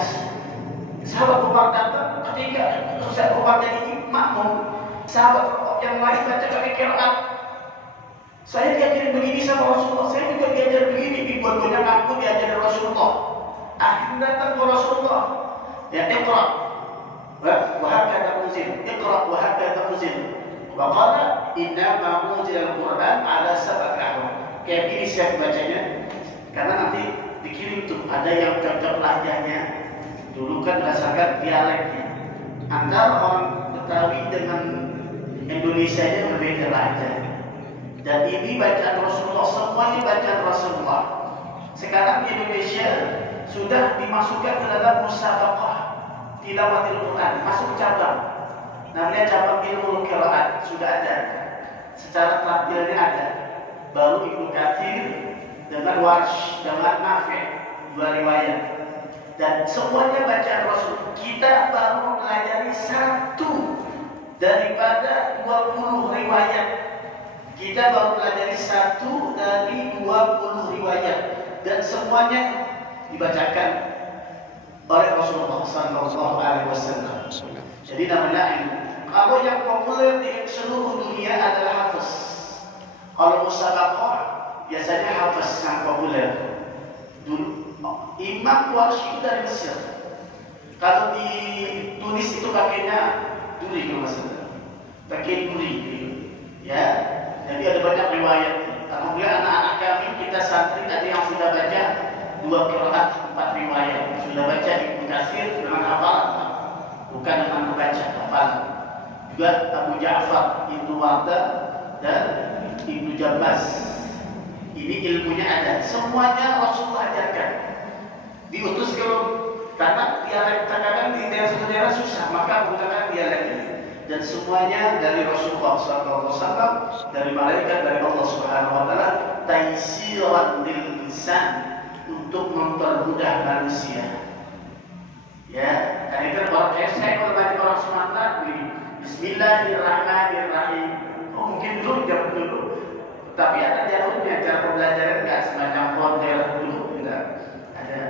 komunikasi. Sahabat Umar datang ketika Ustaz Umar jadi makmum, sahabat yang lain baca pakai qiraat. Saya diajarin begini sama Rasulullah, saya juga diajar begini, dua-duanya ngaku diajar Rasulullah. Akhirnya datang ke Rasulullah, ya iqra, wa hakadha unzil, iqra wa hakadha unzil. Wa qala innama unzila al-Qur'an ala sab'ati ahruf. Kayak gini siap bacanya, karena nanti dikirim tuh ada yang cocok lahjahnya. Dulu kan berdasarkan dialeknya. Antara orang Betawi dengan Indonesianya berbeda lahjah. Dan ini bacaan Rasulullah, semuanya bacaan Rasulullah. Sekarang di Indonesia sudah dimasukkan ke dalam musabaqah tilawatil Quran, masuk cabang. Namanya cabang ilmu qiraat, sudah ada. Secara takdirnya ada. Baru Ibnu Katsir dengan Warsh, dengan Nafi', dua riwayat. Dan semuanya bacaan Rasul. Kita baru mempelajari satu daripada 20 riwayat. Kita baru pelajari satu dari 20 riwayat dan semuanya dibacakan oleh Rasulullah SAW. Jadi namanya ilmu. Kalau yang populer di seluruh dunia adalah hafiz. Kalau musabaqah biasanya hafiz yang populer. Dulu Imam Warshi dari Mesir. Kalau di Tunis itu pakainya duri kalau masalah. Pakai duri, ya. Jadi ada banyak riwayat. Alhamdulillah anak-anak kami, kita santri tadi yang sudah baca 2 qiraat 4 riwayat. Sudah baca Ibnu Katsir dengan hafalan, bukan dengan membaca hafalan. Juga Abu Ja'far, Ibnu Wardah dan Ibnu Jabbas. Ini ilmunya ada. Semuanya Rasulullah ajarkan. Diutus karena dialek terkadang di daerah susah, maka menggunakan dialek ini. Dan semuanya dari Rasulullah SAW, dari malaikat, dari Allah Subhanahu Wa Taala, taisiran lil insan, untuk mempermudah manusia. Ya, tadi kan orang saya kalau bagi orang Sumatera begini, Bismillahirrahmanirrahim. Oh mungkin dulu, tapi ada jalurnya, cara pembelajaran nggak semacam model dulu, enggak ada.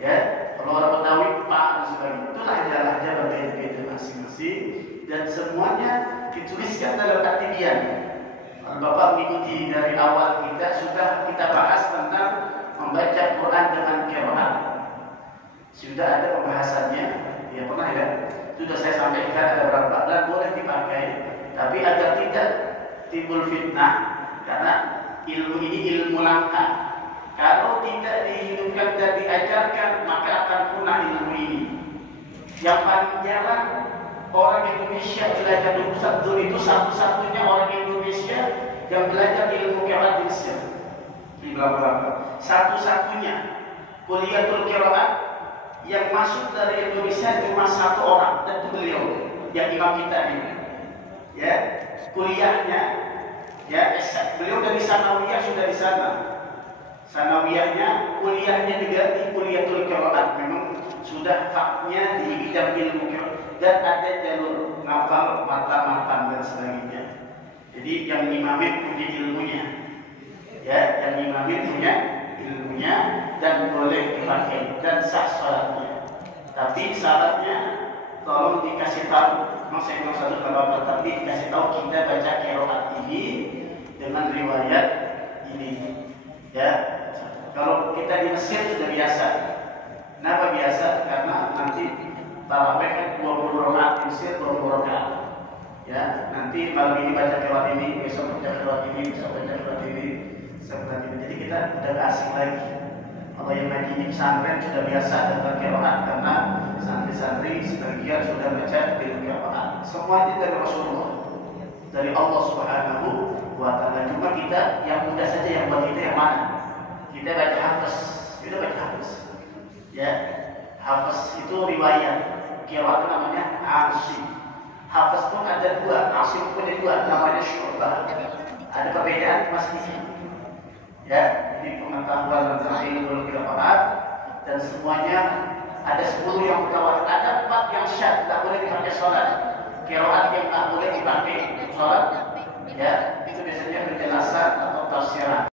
Ya, kalau orang Betawi Pak dan sebagainya, itulah lahjah berbeda-beda masing-masing. Dan semuanya dituliskan dalam katibian. Kalau Bapak mengikuti dari awal sudah kita bahas tentang membaca Quran dengan qiraat. Sudah ada pembahasannya, ya pernah ya. Sudah saya sampaikan ada beberapa dan boleh dipakai, tapi agar tidak timbul fitnah karena ilmu ini ilmu langka. Kalau tidak dihidupkan dan diajarkan, maka akan punah ilmu ini. Yang paling jarang orang Indonesia belajar 21 itu satu-satunya orang Indonesia yang belajar ilmu qiraat di Mesir. Di belakang satu-satunya kuliatul qiraat yang masuk dari Indonesia cuma 1 orang, dan itu beliau yang imam kita ini. Ya, kuliahnya ya, beliau dari Sanawiyah sudah di sana. Sanawiyahnya, kuliahnya juga di kuliatul qiraat. Memang sudah haknya di bidang ilmu qiraat. Dan ada jalur ngafal, mata-mata dan sebagainya. Jadi yang imamin punya ilmunya, ya, yang imamin punya ilmunya dan boleh dipakai dan sah salatnya. Tapi syaratnya tolong dikasih tahu, saya bilang satu kalau tapi dikasih tahu kita baca qiraat ini dengan riwayat ini, ya. Kalau kita di Mesir sudah biasa. Kenapa biasa? Karena nanti tarawih kan 20 rakaat di Mesir, 20 rakaat. Ya, nanti malam ini baca qiraat ini, besok baca qiraat ini, besok baca qiraat ini, seperti ini. Jadi kita udah gak asing lagi. Kalau yang ngaji di pesantren sudah biasa dengan qiraat karena santri-santri sebagian sudah baca qiraat. Semuanya dari Rasulullah, dari Allah Subhanahu Wa Taala. Cuma kita yang mudah saja, yang buat kita yang mana? Kita baca hafiz, kita baca hafiz. Ya, hafiz itu riwayat. Qiraat namanya asyik. Hafiz pun ada 2, asyik punya 2, namanya syu'bah. Ada perbedaan masih. Ya, ini pengetahuan tentang ilmu qiraat dan semuanya ada 10 yang mutawatir, ada 4 yang syadz, tak boleh dipakai sholat. Qiraat yang tak boleh dipakai sholat, ya, itu biasanya penjelasan atau tafsiran.